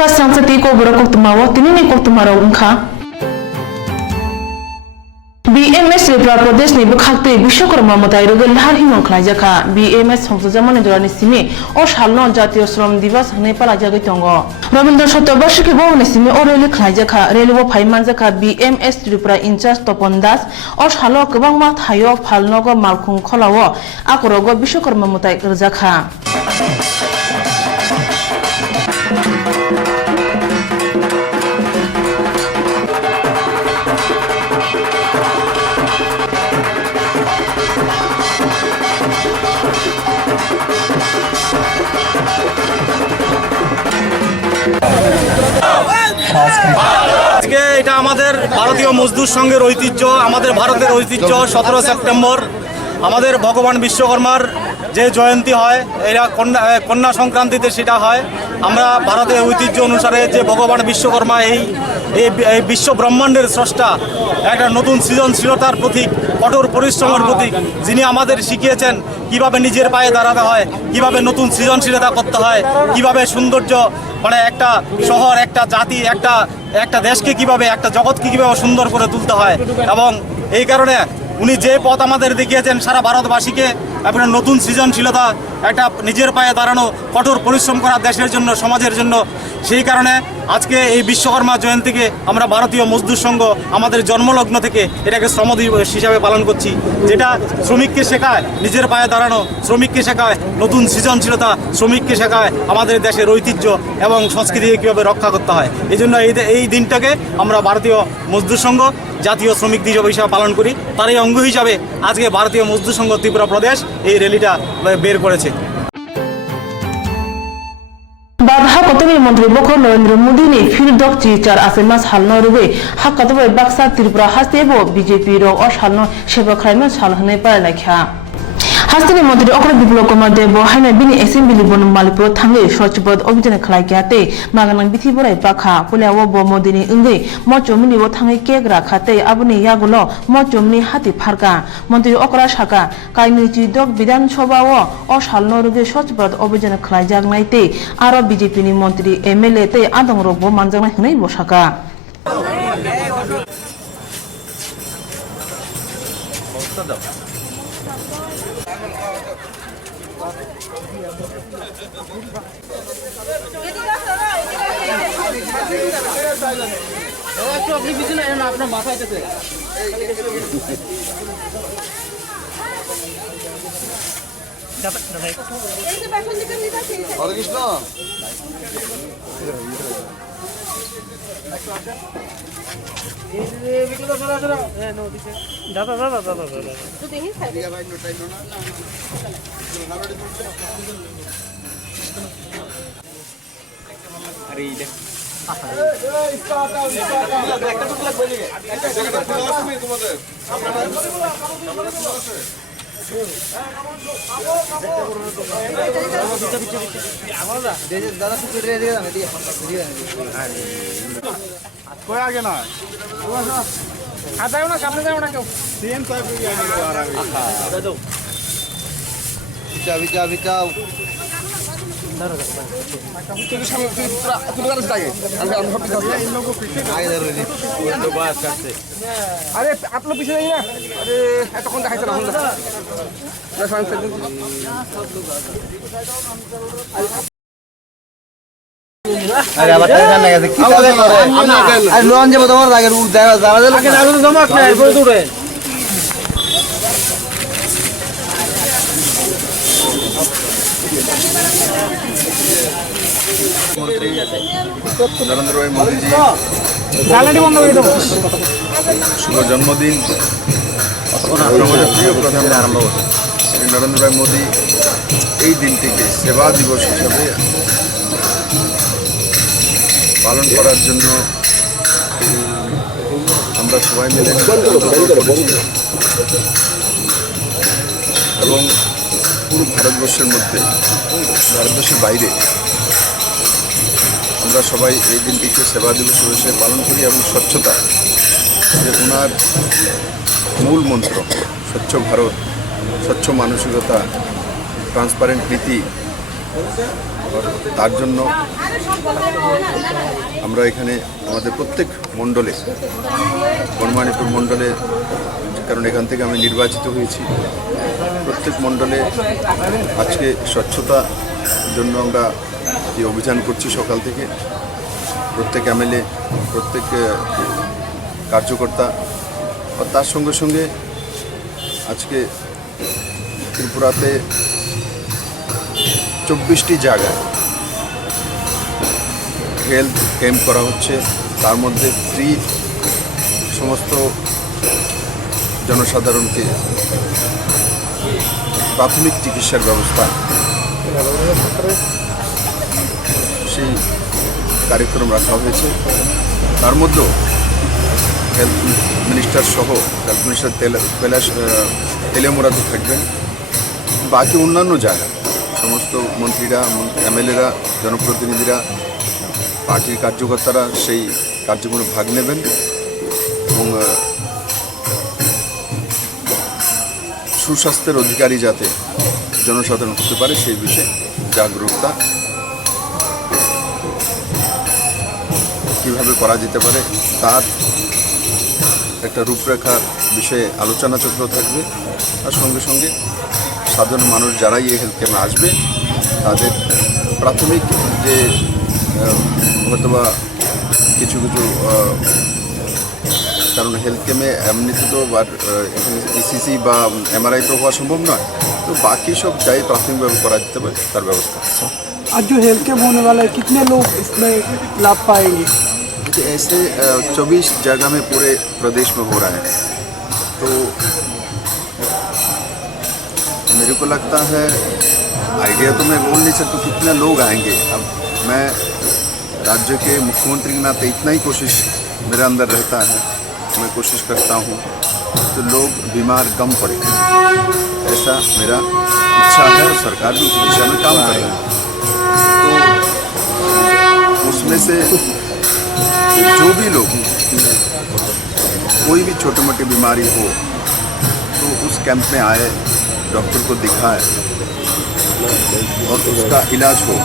Ungka sangsati ko borok tumawo tinini ko tumaro ungka. BMS Tripura Pradesh ni bukhakte Bishwakarma Matairogel lahar himon khlaijaka BMS Hongzamani Dorani Simi o Shalno Jatiyo Shrom Divas Nepal ajagi tongo Rabindra Shotobashiki Bowni Simi o reli khlaijaka relibo phaimanjaka BMS Tripura Incharge Topon Das o Shalo Kwbangma Thayo Phalnogo Malkhung Kholawo Akorogo Bishwakarma Matai rjaka আজকে এটা আমাদের ভারতীয় মজদুর সংঘের ঐতিহ্য, আমাদের ভারতের ঐতিহ্য। 17 September আমাদের ভগবান বিশ্বকর্মার যে জয়ন্তী হয়, এরা কন্যা সংক্রান্তিতে সেটা হয়। আমরা ভারতের ঐতিহ্য অনুসারে যে ভগবান বিশ্বকর্মা এই বিশ্ব ব্রহ্মাণ্ডের স্রষ্টা, একটা নতুন সৃজনশীলতার প্রতীক, কঠোর পরিশ্রমের প্রতীক, যিনি আমাদের শিখিয়েছেন কিভাবে নিজের পায়ে দাঁড়াতে হয়, কিভাবে নতুন সৃজনশীলতা করতে হয়, কিভাবে সৌন্দর্য মানে একটা শহর, একটা জাতি, একটা দেশকে কিভাবে, একটা জগৎকে কিভাবে সুন্দর করে তুলতে হয়। এবং এই কারণে উনি যে পথ আমাদের দেখিয়েছেন সারা ভারতবাসীকে, আপনার নতুন সৃজনশীলতা, একটা নিজের পায়ে দাঁড়ানো, কঠোর পরিশ্রম করা দেশের জন্য, সমাজের জন্য। সেই কারণে আজকে এই বিশ্বকর্মা জয়ন্তীকে আমরা ভারতীয় মজদুর সংঘ আমাদের জন্মলগ্ন থেকে এটাকে শ্রম দিবস হিসাবে পালন করছি, যেটা শ্রমিককে শেখায় নিজের পায়ে দাঁড়ানো, শ্রমিককে শেখায় নতুন সৃজনশীলতা, শ্রমিককে শেখায় আমাদের দেশের ঐতিহ্য এবং সংস্কৃতিকে কীভাবে রক্ষা করতে হয়। এই জন্য এই দিনটাকে আমরা ভারতীয় মজদুর সংঘ জাতীয় শ্রমিক দিবস হিসাবে পালন করি। তারই অঙ্গ হিসাবে আজকে ভারতীয় মজদুর সংঘ ত্রিপুরা প্রদেশ এই র্যালিটা বের করেছে। Badha Kotami Mantri Boko Narendra Modi ni Firdok Chichar Asemas Halno Ruwe Hakatwe Baksa Tripura Hastebo BJP ro o Shalno Sheba Khraiman Shalhane Paralakha Hastini Mantri Okra Biplo Kumar Debo Haina Bini Assembly Bon Malipur Thange Swachhbod Obhijan Khlaikyate Maganang Bithi Borai Pakha Pulawo Bo Modini Unge Mochomni Wo Thange Kegra Khate Abuni Yagulo Mochomni Hati Pharka Mantri Okra Shaka Kaini Dok Bidan Sabha o Shalno Ruwe Swachhbod Obhijan Khlaijak Naite Aro BJP ni Mantri MLA te Adong Robo Manjang Hinai Bosaka আপনি পিছনে আপনার মাথায় হরে কৃষ্ণ দাদা দাদা দাদা দাদা আরে আগে নয় না সামনে যাও না কেউ বিচাও আরে আপনার পিছনে না আরে এতক্ষণ দেখাইছে না আরে আবার টাকা গেছে কি করে আরে লোন যাবো তোমার আগে যারা জমা না এরপরে দূরে নরেন্দ্র ভাই মোদীজি শুভ জন্মদিন। প্রিয় প্রধানমন্ত্রী শ্রী নরেন্দ্র ভাই মোদী এই দিনটিকে সেবা দিবস হিসাবে পালন করার জন্য আমরা সবাই মিলে এবং পুরো ভারতবর্ষের মধ্যে, ভারতবর্ষের বাইরে আমরা সবাই এই দিনটিকে সেবা দিবস হিসেবে পালন করি। এবং স্বচ্ছতা যে ওনার মূল মন্ত্র, স্বচ্ছ ভারত, স্বচ্ছ মানসিকতা, ট্রান্সপারেন্ট নীতি, তার জন্য আমরা এখানে আমাদের প্রত্যেক মণ্ডলে বনমালীপুর মণ্ডলে, কারণ এখান থেকে আমি নির্বাচিত হয়েছি, প্রত্যেক মণ্ডলে আজকে স্বচ্ছতার জন্য আমরা এই অভিযান করছি সকাল থেকে। প্রত্যেক এমএলএ, প্রত্যেক কার্যকর্তা, আর তার সঙ্গে সঙ্গে আজকে ত্রিপুরাতে 24টি জায়গায় হেলথ ক্যাম্প করা হচ্ছে। তার মধ্যে ফ্রি সমস্ত জনসাধারণকে প্রাথমিক চিকিৎসার ব্যবস্থা, সেই কার্যক্রম রাখা হয়েছে। তার মধ্যেও হেলথ মিনিস্টার সহ, হেলথ মিনিস্টার তেলেমুরাতে থাকবেন। বাকি অন্যান্য জায়গায় সমস্ত মন্ত্রীরা, এমএলএরা, জনপ্রতিনিধিরা, পার্টির কার্যকর্তারা সেই কার্যক্রমে ভাগ নেবেন এবং সুস্বাস্থ্যের অধিকারী যাতে জনসাধারণ হতে পারে সেই বিষয়ে জাগরুকতা কীভাবে করা যেতে পারে তার একটা রূপরেখার বিষয়ে আলোচনা চক্র থাকবে। আর সঙ্গে সঙ্গে সাধারণ মানুষ যারাই এই হেলথ ক্যাম্পে আসবে তাদের প্রাথমিক যে হয়তোবা কিছু কিছু, কারণ হেলথ ক্যাম্পে এমনিতে তো ইসিসি বা এমআরআই তো হওয়া সম্ভব নয়, তো বাকি सब যাই प्राथमिकভাবে করা যেতে পারে তার ব্যবস্থা আছে। आज जो हेल्थ कैम्प होने वाला है, कितने लोग इसमें लाभ पाएंगे? ऐसे 24 जगह में पूरे प्रदेश में हो रहा है, तो मेरे को लगता है, आइडिया तो मैं बोल नहीं सकता कितने लोग आएंगे। अब मैं राज्य के मुख्यमंत्री के नाते इतना ही कोशिश मेरे अंदर रहता है, मैं कोशिश करता हूँ तो लोग बीमार कम पड़े, ऐसा मेरा इच्छा है और सरकार भी उस दिशा में काम कर रही है। तो उसमें से जो भी लोग, कोई भी छोटी मोटी बीमारी हो तो उस कैंप में आए, डॉक्टर को दिखाए और उसका इलाज हो,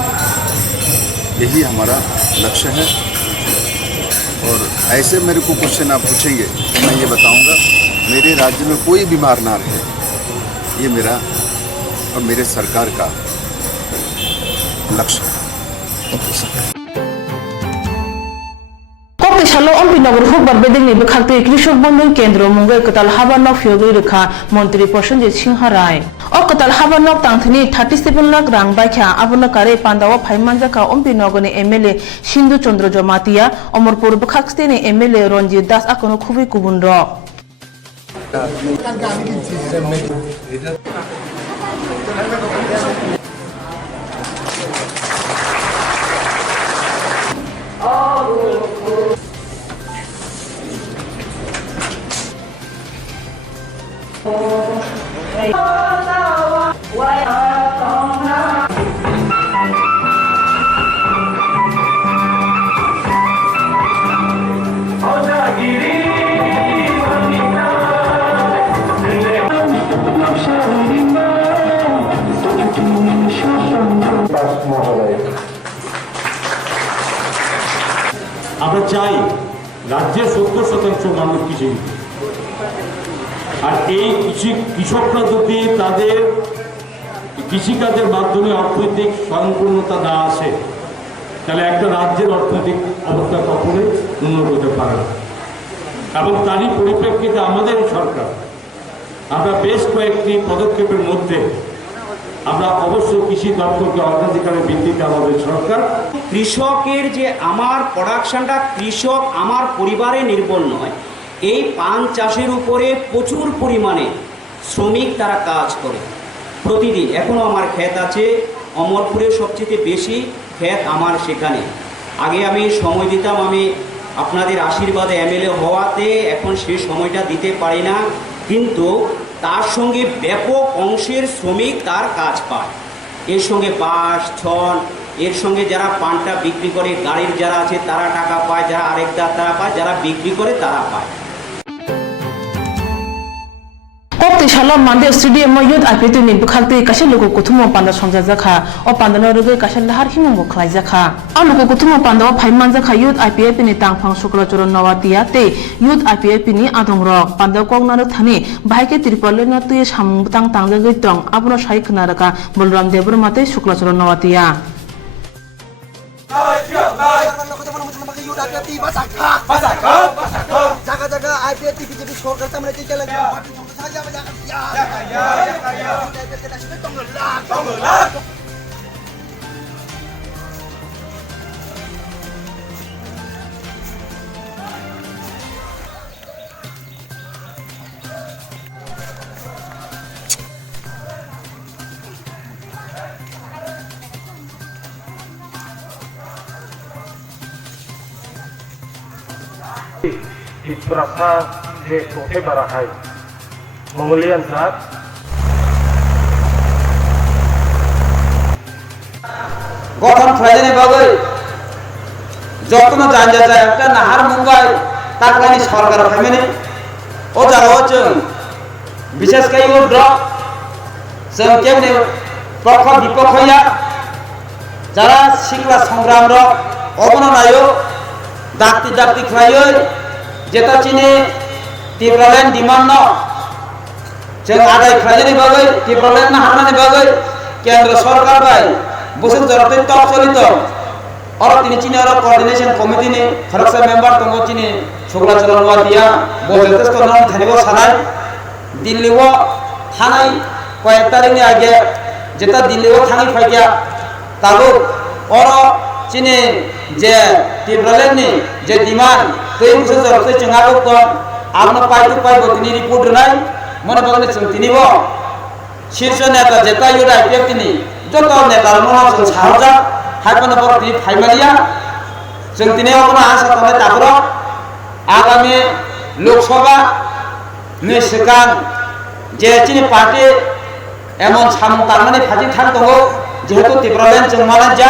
यही हमारा लक्ष्य है। और ऐसे मेरे को क्वेश्चन आप पूछेंगे तो मैं ये बताऊंगा, मेरे राज्य में कोई बीमार ना रहे, ये मेरा और मेरे सरकार का लक्ष्य है। সালো অম্পিনগর হুকবার বেদিংনি বেখাকতে কৃষক বন্ধন কেন্দ্র মুঙ্গৈ কতাল হাবানক ফিয়গৈ রেখা মন্ত্রী প্রসেনজিৎ সিংহ রায় ও কতাল হাবানক তাংথনি 37 লাখ রাং বাইখ্যা আবনা কারে পান্দাও ফাইমানজাকা অম্পিনগরনি এমএলএ সিন্ধু চন্দ্র জমাতিয়া অমরপুর বেখাকস্তেনি এমএলএ রঞ্জিত দাস আকনো খুবই কুবুন রক আমরা চাই রাজ্যের 70% মানুষ কৃষি, আর এই কৃষকরা যদি তাদের কৃষিকাজের মাধ্যমে অর্থনৈতিক স্বয়ংপূর্ণতা না আসে, তাহলে একটা রাজ্যের অর্থনৈতিক অবস্থা কখনোই উন্নত হতে পারে না। এবং তারই পরিপ্রেক্ষিতে আমাদের সরকার, আমরা বেশ কয়েকটি পদক্ষেপের মধ্যে আমরা অবশ্যই কৃষি দপ্তরকে অগ্রাধিকারের ভিত্তিতে আমাদের সরকার, কৃষকের যে আমার প্রোডাকশনটা, কৃষক আমার পরিবারে নির্ভর নয়, এই পান চাষের উপরে প্রচুর পরিমাণে শ্রমিক তারা কাজ করে প্রতিদিন। এখনও আমার ক্ষেত আছে, অমরপুরে সবচেয়ে বেশি ক্ষেত আমার সেখানে। আগে আমি সময় দিতাম, আমি আপনাদের আশীর্বাদে এমএলএ হওয়াতে এখন সেই সময়টা দিতে পারি না, কিন্তু তার সঙ্গে ব্যাপক অংশের শ্রমিক তার কাজ পায়। এর সঙ্গে বাঁশ, ছন, এর সঙ্গে যারা পানটা বিক্রি করে, গাড়ির যারা আছে তারা টাকা পায়, যারা আরেকটা তারা পায়, যারা বিক্রি করে তারা পায়। Kokti shalom mande studio mo yud apetu ni bukhakti kashe logo kutumo panda songja zakha o panda no roge kashe lahar himu mokhlai zakha a logo kutumo panda o phaiman zakha yud IPF ni tangphang shukla choron nawatiya te yud IPF ni adong rok panda kongna ro thani bhaike tirpal na tuye samtang tangja gitong apuno sai khna raka bolram debur mate shukla choron nawatiya জায়গা IPF BJP সরকার সামনে চলে इस प्रथा से सोचे बड़ा है मंगलियन साहब গঠন ফ্রাইডে বাগৈ যত্ন জানজা যায় একটা নাহার মুম্বাই তাকলানি সরকার ফ্যামিলি ও যারা হচ্ছেন বিশেষ করে ও ড্রপ जों কেমনে পক্ষ বিপক্ষ হইয়া যারা শিক্ষা সংগ্রাম অবননায় ডাক্তি ডাক্তি খাইয় যেটা চিনে তীব্রলেন ডিমান্ড जों आदाय खालायनायनि बागै তীব্রলেন ना हारनायनि बागै केंद्र सरकार बाय बोसोर जरते तक चलित और তিনি চিনে আর কোঅর্ডিনেশন কমিটি নি খরকসা মেম্বার দङ চিনে ছগলা চলনवा दिया बयथेष्ट नन थानिबो सानाय दिल्लीओ थानाय कयेक तारिखनि आगे जेता दिल्लीओ थाङै फायगिया ताबो और चिने जे তীব্রলেনनि जे डिमांड दै बोसोर जरते जोंहाबो दं आमनो पाइटु पाइबो तिनि रिपोर्ट होनाय मने बागै जों तिनिबो शीर्ष नेता जेता युड आईपीएफ तिनि जत नेता जों साहजा हाइपन बर ति फाइमालिया जों तिनि अपना आशा तने ताबरो आगामी लोकसभा नि सिगां जे चिनि पार्टी एमन सामु तारमाने फाजि थां दङ जेहेतु তীব্রলেন जों माने जा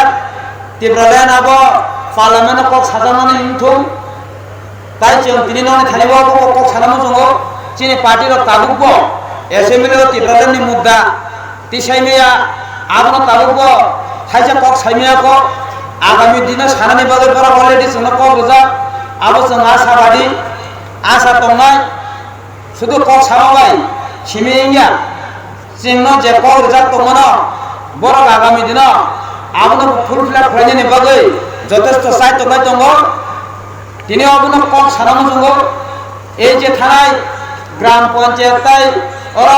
তীব্রলেन आबो पार्लियामेन्ट कक साजानानै हिंथुं ताई जों तिनि नने थानिबो कक सानामो जों चिनि पार्टी रो ताबुकबो एसेम्बली रो তীব্রলেननि मुद्दा तिसाइमेया आबनो ताबुकबो थाइजा कक साइमेया को आगामी दिन सानानि बागै बरा अलरेडी जों कक रोजा आबो जों आशाबादी आशा दंनाय शुधु कक सामाबाय सिमेया जोंनो जे कक रोजा दंमोन बरा आगामी दिन आबनो फुलफिल खालायनायनि बागै যথেষ্ট সাহিত্য দङ তিনি अबनो कक सानामो जों এই যে থানায় গ্রাম পঞ্চায়েতাই और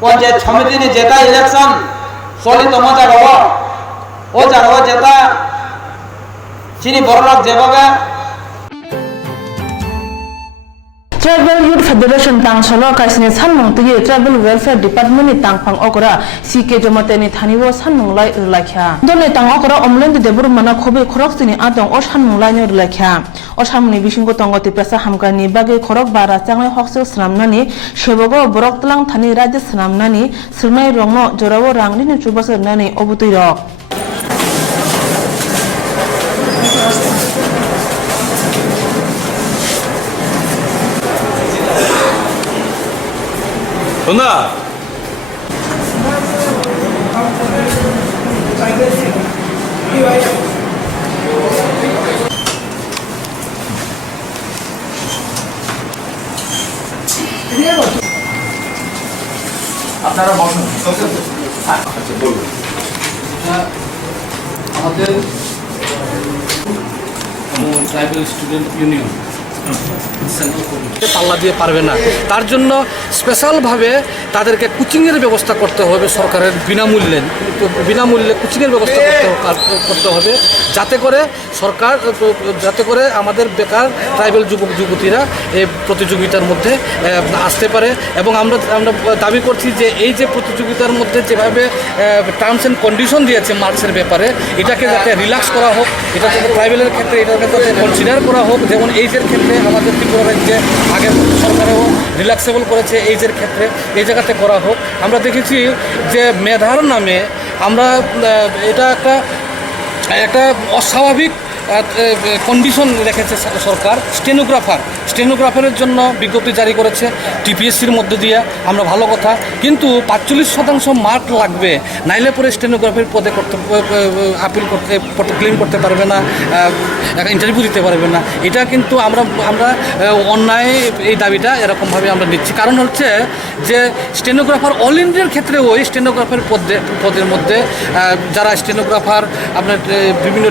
पंचायत समिति ने जेता इलेक्शन चलित मजा रहो ओ जारो जेता चिनी बरलक जेबागा Tribal Youth Federation tang solo kaisne sanmung tuye Tribal Welfare Department ni tangphang okora CK jomate ni thanibo sanmung lai urlakhya dole tang okora omlen de debur mana khobe khorok sini adong o sanmung lai ni urlakhya o samni bisingo tongoti pesa hamkani bage khorok bara changai hoksel snamnani sebogo borok tlang thani rajya snamnani sirnai rongno jorawo rangni ni chubasar nani obutui rok না আপনারা বসুন আচ্ছা বলুন আমাদের tribal student union পাল্লা দিয়ে পারবে না তার জন্য স্পেশালভাবে তাদেরকে কোচিংয়ের ব্যবস্থা করতে হবে সরকারের বিনামূল্যে কোচিংয়ের ব্যবস্থা করতে হবে যাতে করে আমাদের বেকার ট্রাইবাল যুবক যুবতীরা এই প্রতিযোগিতার মধ্যে আসতে পারে এবং আমরা দাবি করছি যে এই যে প্রতিযোগিতার মধ্যে যেভাবে টার্মস অ্যান্ড কন্ডিশন দিয়েছে মার্কসের ব্যাপারে এটাকে যাতে রিল্যাক্স করা হোক এটা যাতে ট্রাইবেলের ক্ষেত্রে এটাকে যাতে কনসিডার করা হোক যেমন এইজের ক্ষেত্রে আমাদের ত্রিপুরা রাজ্যে আগের সরকারেও রিল্যাক্সেবল করেছে এইজের ক্ষেত্রে এই জায়গাতে করা হোক আমরা দেখেছি যে মেধার নামে আমরা এটা একটা অস্বাভাবিক কন্ডিশন রেখেছে সরকার স্টেনোগ্রাফারের জন্য বিজ্ঞপ্তি জারি করেছে টিপিএসসির মধ্যে দিয়ে, আমরা ভালো কথা, কিন্তু 45% মার্ক লাগবে, নাইলে পরে স্টেনোগ্রাফির পদে আপিল করতে ক্লেম করতে পারবে না, ইন্টারভিউ দিতে পারবে না। এটা কিন্তু আমরা অন্যায়, এই দাবিটা এরকমভাবে আমরা নিচ্ছি। কারণ হচ্ছে যে স্টেনোগ্রাফার অল ইন্ডিয়ার ক্ষেত্রে ওই স্টেনোগ্রাফার পদের মধ্যে যারা স্টেনোগ্রাফার আপনার বিভিন্ন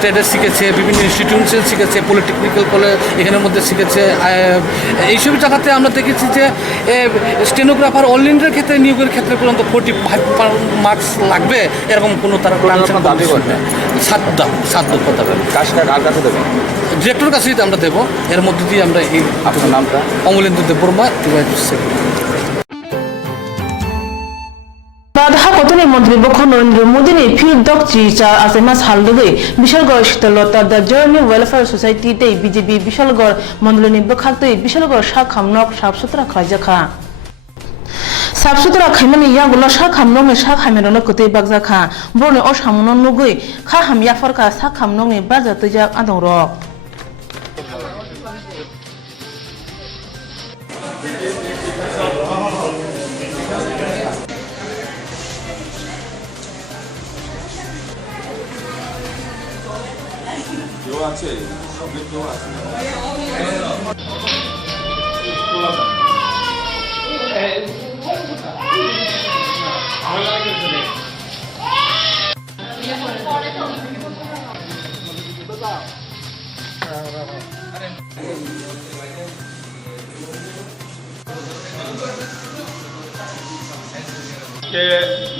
ট্রেডে শিখেছে, বিভিন্ন ইনস্টিটিউশন শিখেছে, পলিটেকনিক্যাল কলেজ এখানের মধ্যে শিখেছে, এইসব জায়গাতে আমরা দেখেছি যে স্টেনোগ্রাফার অল ইন্ডিয়ার ক্ষেত্রে নিয়োগের ক্ষেত্রে পর্যন্ত 45 মার্কস লাগবে, এরকম কোনো তারা দাবি করবে। 7 কথা ডিরেক্টর কাছেই আমরা দেবো, এর মধ্যে দিয়ে আমরা এই আপনার নামটা অমলেন্দু দেববর্মা। বাধা কতনি মন্ত্রী বক্ষ নরেন্দ্র মোদীনি ফিল্ডক চিচা আসাইমাস হালদগৈ বিশালগড় শীতলতা দ্য জার্নি ওয়েলফেয়ার সোসাইটি তে বিজেপি বিশালগড় মন্ডলনি বখাতৈ বিশালগড় শাখামনক সাফসুতরা খাইজাখা সাফসুতরা খাইমানি ইয়াগুলো শাখামনক শাখামেরনো কতৈ বাগজাখা বরনি অসামন নুগৈ খা হামিয়া ফরকা শাখামনকনি বাজাতৈজাক আদংরক আছে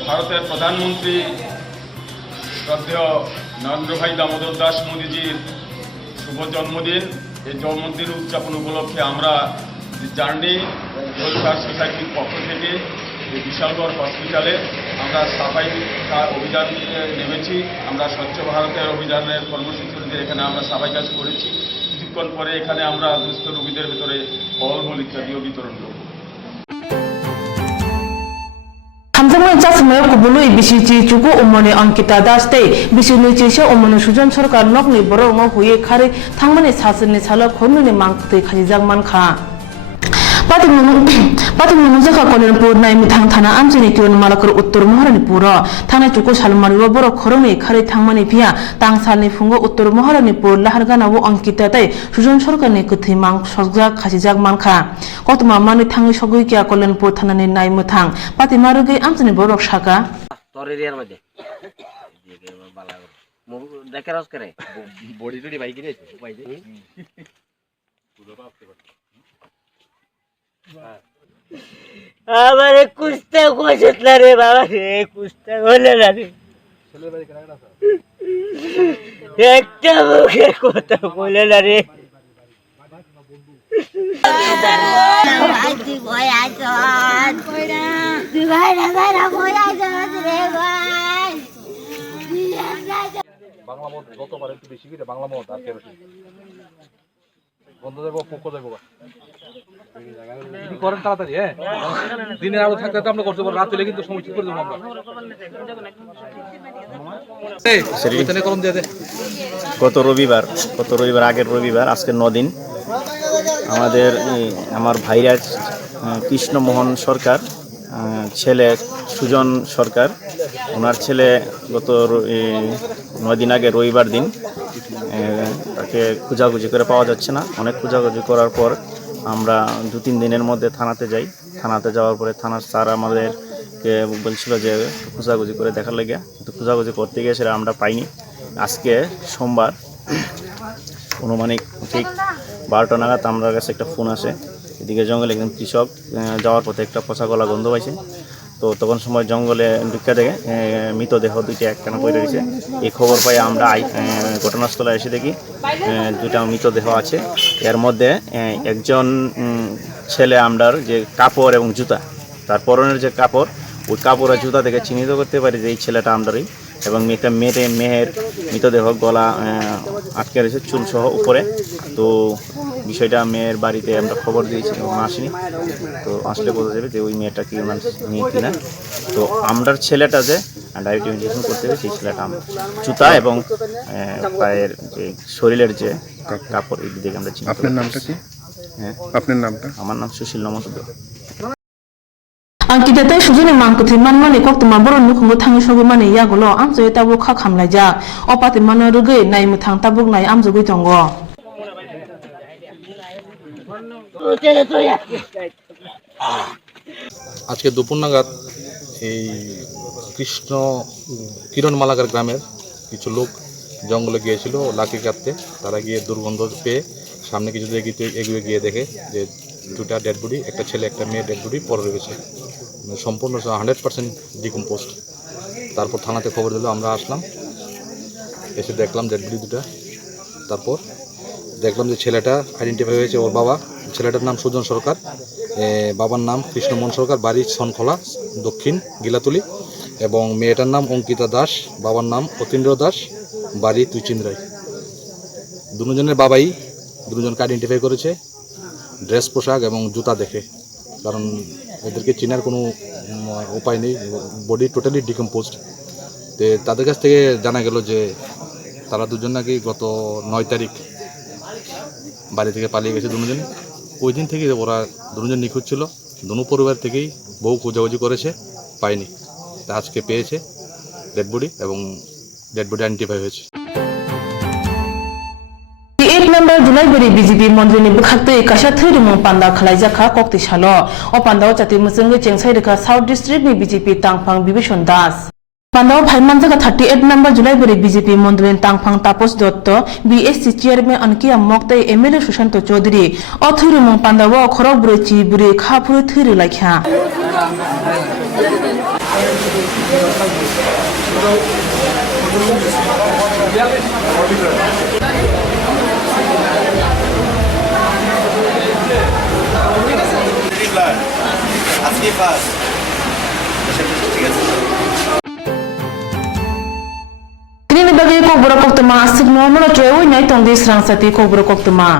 ভারতের প্রধানমন্ত্রী শ্রদ্ধেয় নরেন্দ্র ভাই দামোদর দাস মোদীজির শুভ জন্মদিন। এই জন্মদিন উদযাপন উপলক্ষে আমরা জার্নি ওয়েলফেয়ার সোসাইটির পক্ষ থেকে এই বিশালগড় হসপিটালে আমরা সাফাই অভিযান নেমেছি। আমরা স্বচ্ছ ভারতের অভিযানের কর্মসূচিতে এখানে আমরা সাফাই কাজ করেছি। কিছুক্ষণ পরে এখানে আমরা দুস্থ রোগীদের ভেতরে ফলমূল ইত্যাদিও বিতরণ করব। Hamzamai Jasmay Kubului Bishiji Chuku Umone Ankita Daste Bishini Chisha Umone Sujan Sarkar Nokni Borongo Huye Kare Tangmani Sasani Sala Khonuni Mangte Khajizagman Kha Patimunu Zaka Kolenpur Nai Mitang Thana Amjini Kion Malakar Uttur Moharanipura Thana Chuku Salmari Boro Koroni Kare Tangmani Pia Tang Sani Fungo Uttur Moharanipur Lahargana Wo Ankita Tay Sujan Sarkani Kuthi Mang Sogja Khajizagman Kha Kotuma Mani Tangi Shoguikia Kolenpur Thanani Nai Mutang Patimarugi Amjini Boro Shaka Toririar Made Dakaros Kare Body to the bike. আমারে কুস্তে কোশত না রে বাবা রে কুস্তে হলে না রে একটা মুখে কথা বলে না রে ভাই আইছন তুই ভাই না ভাই আইছন রে ভাই বাংলা মত যতবার একটু বেশি করে বাংলা মত আর কেন বন্ধ দেবো পক্ষ দেবো কি করেন তাড়াতাড়ি হ্যাঁ দিনের আলো থাকতে তো আমরা করতে পারবো রাত হলে কিন্তু সময় ঠিক করে দেবো আমরা গত রবিবার আগের রবিবার আজকে 9 দিন আমার ভাইরাজ কৃষ্ণমোহন সরকার ছেলে সুজন সরকার ওনার ছেলে গত 9 দিন আগে রবিবার দিন তাকে খোঁজাখুঁজি করে পাওয়া যাচ্ছে না। অনেক খোঁজাখুঁজি করার পর আমরা 2-3 দিনের মধ্যে থানাতে যাই। থানাতে যাওয়ার পরে থানার স্যার আমাদেরকে বলছিল যে খোঁজাখুঁজি করে দেখার লেগে, কিন্তু খোঁজাখুঁজি করতে গিয়ে সেটা আমরা পাইনি। আজকে সোমবার অনুমানিক ঠিক 12টা নাগাদ আমার কাছে একটা ফোন আসে, এদিকে জঙ্গলে একজন কৃষক যাওয়ার পথে একটা পচা গলা গন্ধ পাইছে। তো তখন সময় জঙ্গলে ঢুকে দেখে মৃতদেহ 2টা একখানা পড়ে রয়েছে। এই খবর পাই আমরা ঘটনাস্থলে এসে দেখি 2টা মৃতদেহ আছে। এর মধ্যে একজন ছেলে আমরার যে কাপড় এবং জুতা, তার পরনের যে কাপড়, ওই কাপড় আর জুতা থেকে চিহ্নিত করতে পারি যে এই ছেলেটা আমরারই। এবং মেয়ের মৃতদেহ গলা আটকে রয়েছে চুল সহ উপরে। তো বিষয়টা মেয়ের বাড়িতে আমরা খবর দিয়েছি এবং আসেনি, তো আসলে বোঝা যাবে যে ওই মেয়েটা কি ওনার নিয়ে কিনা। তো আমরার ছেলেটা যে ডাইরেক্ট ইনজেকশন করতে হবে সেই ছেলেটা আমরা জুতা এবং পায়ের যে শরীরের যে কাপড় এই দিকে আমরা চিনি। আপনার নামটা কি? হ্যাঁ, আপনার নামটা? আমার নাম সুশীল নমস্কার। Angkita tay sujuni mangkuthi manmani koktuma boron nukhungo thangi sogi mani yagulo amjoi tabu kha khamlaija opati mano rugai nai muthang tabuk nai amjogui tongo আজকে দুপুর নাগাদ এই কিরণ মালাকার গ্রামের কিছু লোক জঙ্গলে গিয়েছিল লাকি কাটতে। তারা গিয়ে দুর্গন্ধ পেয়ে সামনে কিছু এগিয়ে গিয়ে দেখে যে দুটা ডেড বডি, একটা ছেলে একটা মেয়ে ডেড বডি পড়ে রয়েছে, সম্পূর্ণ 100% ডিকম্পোস্ট। তারপর থানাতে খবর দিল, আমরা আসলাম, এসে দেখলাম ডেড বডি দুটা। তারপর দেখলাম যে ছেলেটা আইডেন্টিফাই হয়েছে, ওর বাবা। ছেলেটার নাম সুজন সরকার, বাবার নাম কৃষ্ণমোহন সরকার, বাড়ি সনখোলা দক্ষিণ গিলাতুলি, এবং মেয়েটার নাম অঙ্কিতা দাস, বাবার নাম অতীন্দ্র দাস, বাড়ি তুইচিন্দ্রাই। দুজনের বাবাই দুজনকে আইডেন্টিফাই করেছে ড্রেস পোশাক এবং জুতা দেখে, কারণ এদেরকে চেনার কোনো উপায় নেই, বডি টোটালি ডিকম্পোজড। তো তাদের কাছ থেকে জানা গেল যে তারা দুজন নাকি গত 9 তারিখ বাড়ি থেকে পালিয়ে গেছে দুজন। ওই দিন থেকে ওরা দুজন নিখোঁজ ছিল। দুনো পরিবার থেকেই বহু খোঁজাখুঁজি করেছে, পায়নি। তা আজকে পেয়েছে ডেড বডি, এবং ডেড বডি আইডেন্টিফাই হয়েছে। 8 member Julaibari BJP Mondri ni bukhakte kasha thiri mong panda khalaija kha kokti shalo o panda chati musenge chengsai rekha South District ni BJP Tangphang Bibishon Das Pandao Phaiman jaga 38 member Julaibari BJP Mondri Tangphang Tapos Dotto BSC chairman Ankiya Moktai MLA Sushanto Chaudhary o thiri mong panda wo khorok bure chi bure kha phuri thiri laikha Kini bagi ko borok koktuma asik normal troy nai tong di srang sati ko borok koktuma